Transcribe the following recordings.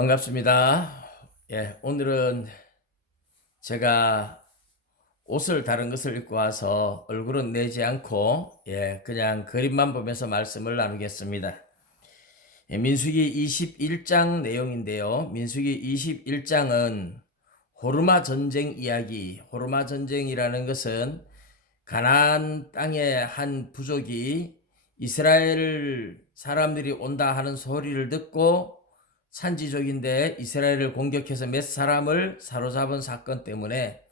반갑습니다. 오늘은 제가 옷을 다른 것을 입고 와서 얼굴은 내지 않고 그냥 그림만 보면서 말씀을 나누겠습니다. 민수기 21장 내용인데요. 민수기 21장은 호르마 전쟁 이야기, 호르마 전쟁이라는 것은 가나안 땅의 한 부족이 이스라엘 사람들이 온다 하는 소리를 듣고 산지족인데 이스라엘을 공격해서 몇 사람을 사로잡은 사건 때문에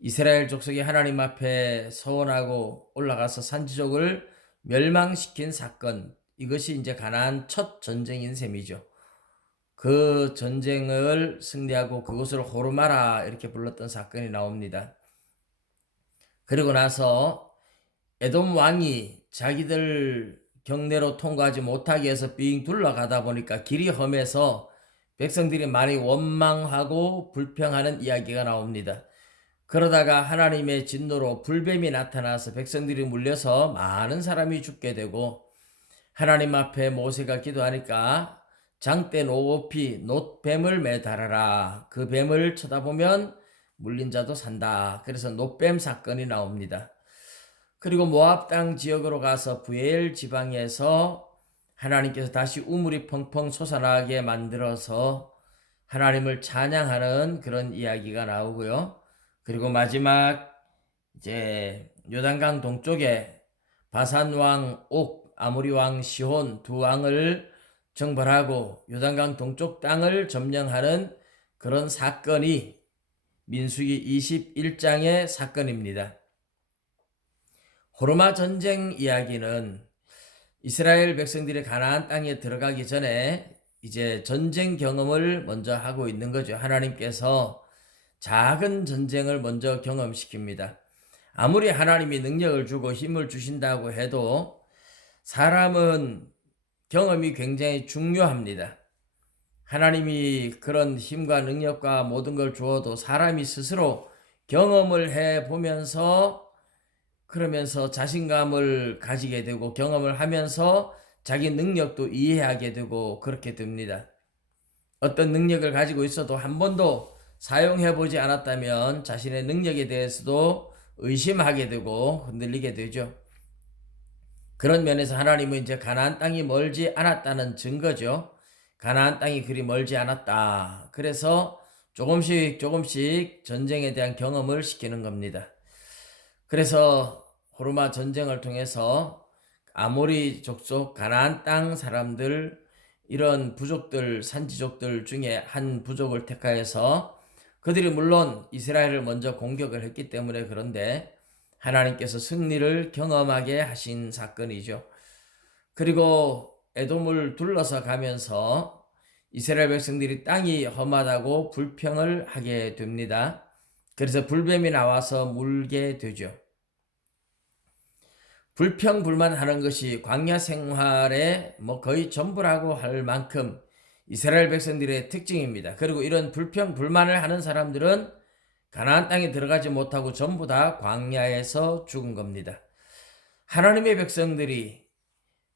이스라엘 족속이 하나님 앞에 서원하고 올라가서 산지족을 멸망시킨 사건, 이것이 이제 가나안 첫 전쟁인 셈이죠. 그 전쟁을 승리하고 그곳을 호르마라 이렇게 불렀던 사건이 나옵니다. 그리고 나서 에돔 왕이 자기들 경내로 통과하지 못하게 해서 빙 둘러가다 보니까 길이 험해서 백성들이 많이 원망하고 불평하는 이야기가 나옵니다. 그러다가 하나님의 진노로 불뱀이 나타나서 백성들이 물려서 많은 사람이 죽게 되고, 하나님 앞에 모세가 기도하니까 장대 높이 놋뱀을 매달아라. 그 뱀을 쳐다보면 물린 자도 산다. 그래서 놋뱀 사건이 나옵니다. 그리고 모압 땅 지역으로 가서 부엘 지방에서 하나님께서 다시 우물이 펑펑 솟아나게 만들어서 하나님을 찬양하는 그런 이야기가 나오고요. 그리고 마지막 이제 요단강 동쪽에 바산 왕 옥, 아모리 왕 시혼 두 왕을 정벌하고 요단강 동쪽 땅을 점령하는 그런 사건이 민수기 21장의 사건입니다. 호르마 전쟁 이야기는 이스라엘 백성들이 가나안 땅에 들어가기 전에 이제 전쟁 경험을 먼저 하고 있는 거죠. 하나님께서 작은 전쟁을 먼저 경험시킵니다. 아무리 하나님이 능력을 주고 힘을 주신다고 해도 사람은 경험이 굉장히 중요합니다. 하나님이 그런 힘과 능력과 모든 걸 주어도 사람이 스스로 경험을 해보면서 그러면서 자신감을 가지게 되고 경험을 하면서 자기 능력도 이해하게 되고 그렇게 됩니다. 어떤 능력을 가지고 있어도 한 번도 사용해 보지 않았다면 자신의 능력에 대해서도 의심하게 되고 흔들리게 되죠. 그런 면에서 하나님은 이제 가나안 땅이 멀지 않았다는 증거죠. 가나안 땅이 그리 멀지 않았다. 그래서 조금씩 전쟁에 대한 경험을 시키는 겁니다. 그래서 호르마 전쟁을 통해서 아모리 족속 가나안 땅 사람들, 이런 부족들, 산지족들 중에 한 부족을 택하여서 그들이 물론 이스라엘을 먼저 공격을 했기 때문에 그런데 하나님께서 승리를 경험하게 하신 사건이죠. 그리고 에돔을 둘러서 가면서 이스라엘 백성들이 땅이 험하다고 불평을 하게 됩니다. 그래서 불뱀이 나와서 물게 되죠. 불평불만하는 것이 광야 생활의 거의 전부라고 할 만큼 이스라엘 백성들의 특징입니다. 그리고 이런 불평불만을 하는 사람들은 가나안 땅에 들어가지 못하고 전부 다 광야에서 죽은 겁니다. 하나님의 백성들이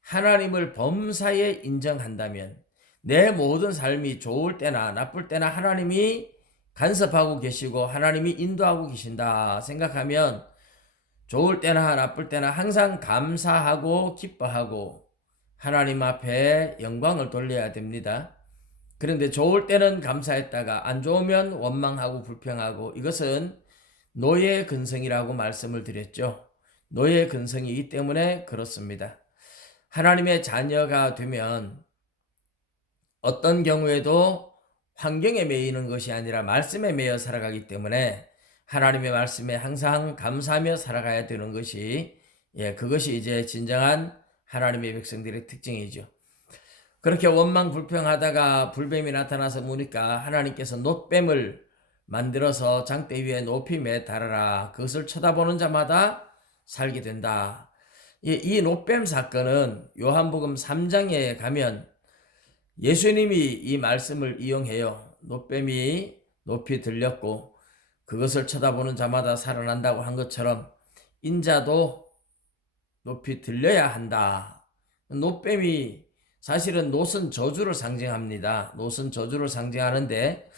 하나님을 범사에 인정한다면 내 모든 삶이 좋을 때나 나쁠 때나 하나님이 간섭하고 계시고 하나님이 인도하고 계신다 생각하면 좋을 때나 나쁠 때나 항상 감사하고 기뻐하고 하나님 앞에 영광을 돌려야 됩니다. 그런데 좋을 때는 감사했다가 안 좋으면 원망하고 불평하고, 이것은 노예 근성이라고 말씀을 드렸죠. 노예 근성이기 때문에 그렇습니다. 하나님의 자녀가 되면 어떤 경우에도 환경에 매이는 것이 아니라 말씀에 매여 살아가기 때문에 하나님의 말씀에 항상 감사하며 살아가야 되는 것이 그것이 이제 진정한 하나님의 백성들의 특징이죠. 그렇게 원망 불평하다가 불뱀이 나타나서 무니까 하나님께서 놋뱀을 만들어서 장대 위에 높이 매달아라. 그것을 쳐다보는 자마다 살게 된다. 이 놋뱀 사건은 요한복음 3장에 가면 예수님이 이 말씀을 이용해요. 놋뱀이 높이 들렸고 그것을 쳐다보는 자마다 살아난다고 한 것처럼 인자도 높이 들려야 한다. 놋뱀이 사실은 노선 저주를 상징합니다. 노선 저주를 상징하는데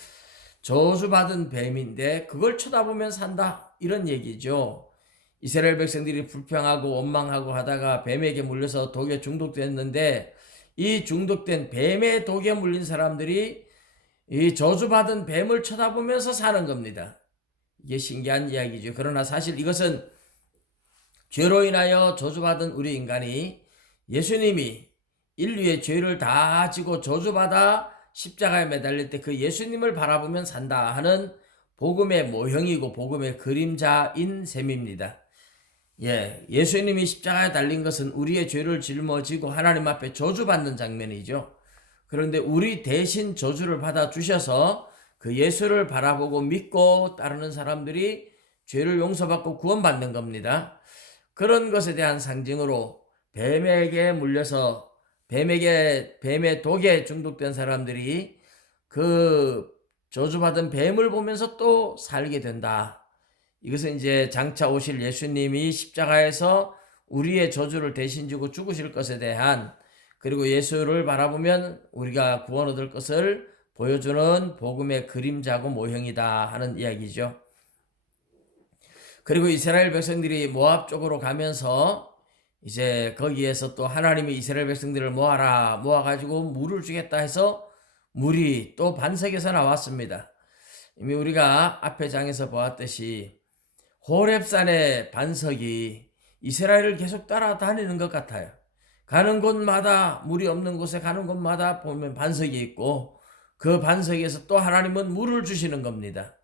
저주받은 뱀인데 그걸 쳐다보면 산다 이런 얘기죠. 이스라엘 백성들이 불평하고 원망하고 하다가 뱀에게 물려서 독에 중독됐는데 이 중독된 뱀의 독에 물린 사람들이 이 저주받은 뱀을 쳐다보면서 사는 겁니다. 이게 신기한 이야기죠. 그러나 사실 이것은 죄로 인하여 저주받은 우리 인간이 예수님이 인류의 죄를 다 지고 저주받아 십자가에 매달릴 때 그 예수님을 바라보면 산다 하는 복음의 모형이고 복음의 그림자인 셈입니다. 예수님이 십자가에 달린 것은 우리의 죄를 짊어지고 하나님 앞에 저주받는 장면이죠. 그런데 우리 대신 저주를 받아 주셔서 그 예수를 바라보고 믿고 따르는 사람들이 죄를 용서받고 구원받는 겁니다. 그런 것에 대한 상징으로 뱀에게 물려서 뱀의 독에 중독된 사람들이 그 저주받은 뱀을 보면서 또 살게 된다. 이것은 이제 장차 오실 예수님이 십자가에서 우리의 저주를 대신 지고 죽으실 것에 대한, 그리고 예수를 바라보면 우리가 구원 얻을 것을 보여주는 복음의 그림자고 모형이다 하는 이야기죠. 그리고 이스라엘 백성들이 모압 쪽으로 가면서 이제 거기에서 또 하나님이 이스라엘 백성들을 모아가지고 물을 주겠다 해서 물이 또 반석에서 나왔습니다. 이미 우리가 앞의 장에서 보았듯이 호렙산의 반석이 이스라엘을 계속 따라다니는 것 같아요. 가는 곳마다, 물이 없는 곳에 가는 곳마다 보면 반석이 있고 그 반석에서 또 하나님은 물을 주시는 겁니다.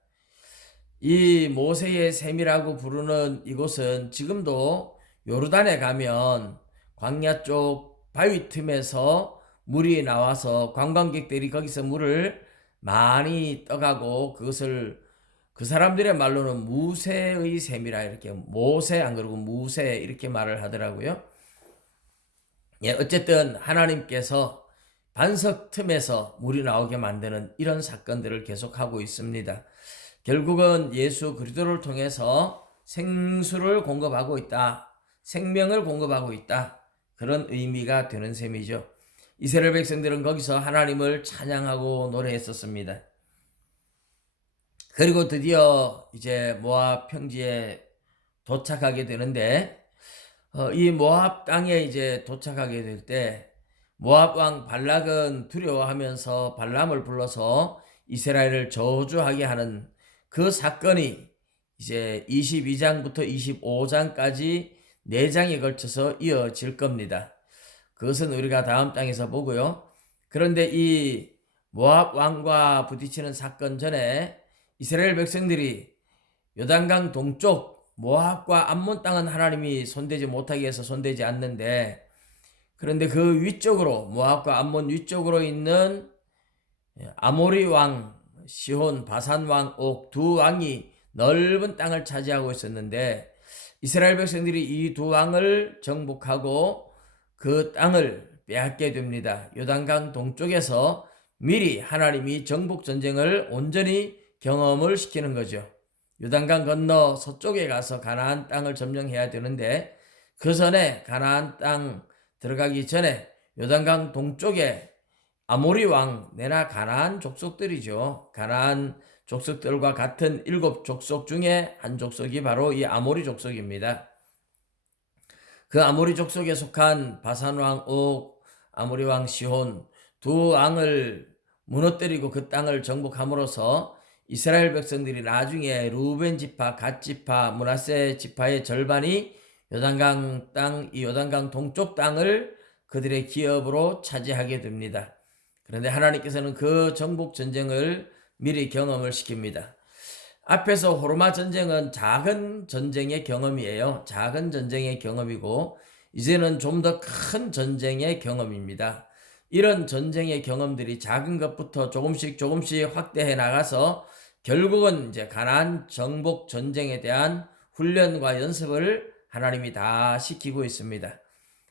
이 모세의 샘이라고 부르는 이곳은 지금도 요르단에 가면 광야 쪽 바위 틈에서 물이 나와서 관광객들이 거기서 물을 많이 떠가고 그것을 그 사람들의 말로는 무새의 샘이라, 이렇게 모세 안 그러고 무새 이렇게 말을 하더라고요. 어쨌든 하나님께서 반석 틈에서 물이 나오게 만드는 이런 사건들을 계속하고 있습니다. 결국은 예수 그리스도를 통해서 생수를 공급하고 있다. 생명을 공급하고 있다. 그런 의미가 되는 셈이죠. 이스라엘 백성들은 거기서 하나님을 찬양하고 노래했었습니다. 그리고 드디어 이제 모압 평지에 도착하게 되는데, 이 모압 땅에 이제 도착하게 될 때 모압 왕 발락은 두려워하면서 발람을 불러서 이스라엘을 저주하게 하는 그 사건이 이제 22장부터 25장까지 4장에 걸쳐서 이어질 겁니다. 그것은 우리가 다음 장에서 보고요. 그런데 이 모압 왕과 부딪히는 사건 전에 이스라엘 백성들이 요단강 동쪽 모압과 암몬 땅은 하나님이 손대지 못하게 해서 손대지 않는데, 그런데 그 위쪽으로, 모압과 암몬 위쪽으로 있는 아모리 왕 시혼, 바산 왕 옥 두 왕이 넓은 땅을 차지하고 있었는데 이스라엘 백성들이 이 두 왕을 정복하고 그 땅을 빼앗게 됩니다. 요단강 동쪽에서 미리 하나님이 정복 전쟁을 온전히 경험을 시키는 거죠. 요단강 건너 서쪽에 가서 가나안 땅을 점령해야 되는데 그 전에 가나안 땅 들어가기 전에 요단강 동쪽에 아모리 왕, 내나 가나안 족속들이죠. 가나안 족속들과 같은 7족속 중에 한 족속이 바로 이 아모리 족속입니다. 그 아모리 족속에 속한 바산 왕 옥, 아모리 왕 시혼 두 왕을 무너뜨리고 그 땅을 정복함으로써 이스라엘 백성들이 나중에 루벤 지파, 갓 지파, 므낫세 지파의 절반이 요단강 땅, 이 요단강 동쪽 땅을 그들의 기업으로 차지하게 됩니다. 그런데 하나님께서는 그 정복 전쟁을 미리 경험을 시킵니다. 앞에서 호르마 전쟁은 작은 전쟁의 경험이에요. 작은 전쟁의 경험이고 이제는 좀 더 큰 전쟁의 경험입니다. 이런 전쟁의 경험들이 작은 것부터 조금씩 확대해 나가서 결국은 이제 가나안 정복 전쟁에 대한 훈련과 연습을 하나님이 다 시키고 있습니다.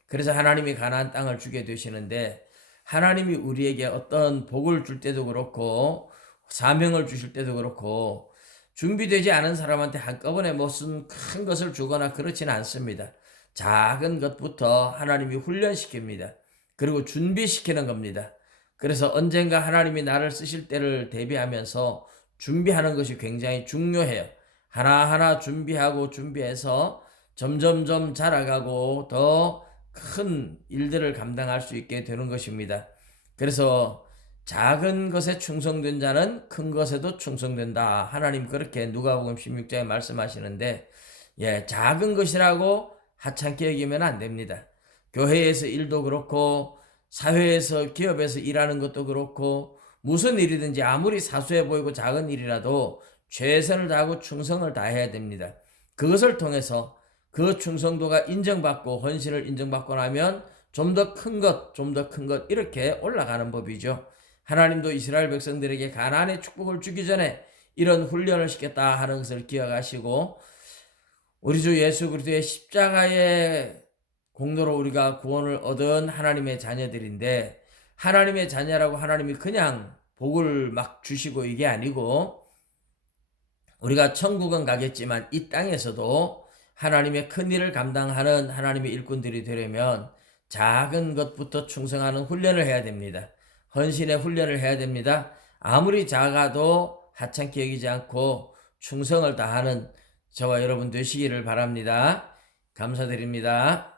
그래서 하나님이 가나안 땅을 주게 되시는데, 하나님이 우리에게 어떤 복을 줄 때도 그렇고 사명을 주실 때도 그렇고 준비되지 않은 사람한테 한꺼번에 무슨 큰 것을 주거나 그렇지는 않습니다. 작은 것부터 하나님이 훈련시킵니다. 그리고 준비시키는 겁니다. 그래서 언젠가 하나님이 나를 쓰실 때를 대비하면서 준비하는 것이 굉장히 중요해요. 하나하나 준비하고 준비해서 점점점 자라가고 더 큰 일들을 감당할 수 있게 되는 것입니다. 그래서 작은 것에 충성된 자는 큰 것에도 충성된다. 하나님 그렇게 누가복음 16장에 말씀하시는데, 작은 것이라고 하찮게 여기면 안 됩니다. 교회에서 일도 그렇고 사회에서 기업에서 일하는 것도 그렇고 무슨 일이든지 아무리 사소해 보이고 작은 일이라도 최선을 다하고 충성을 다해야 됩니다. 그것을 통해서 그 충성도가 인정받고 헌신을 인정받고 나면 좀 더 큰 것, 좀 더 큰 것 이렇게 올라가는 법이죠. 하나님도 이스라엘 백성들에게 가나안의 축복을 주기 전에 이런 훈련을 시켰다 하는 것을 기억하시고, 우리 주 예수 그리스도의 십자가의 공로로 우리가 구원을 얻은 하나님의 자녀들인데, 하나님의 자녀라고 하나님이 그냥 복을 막 주시고 이게 아니고, 우리가 천국은 가겠지만 이 땅에서도 하나님의 큰 일을 감당하는 하나님의 일꾼들이 되려면 작은 것부터 충성하는 훈련을 해야 됩니다. 헌신의 훈련을 해야 됩니다. 아무리 작아도 하찮게 여기지 않고 충성을 다하는 저와 여러분 되시기를 바랍니다. 감사드립니다.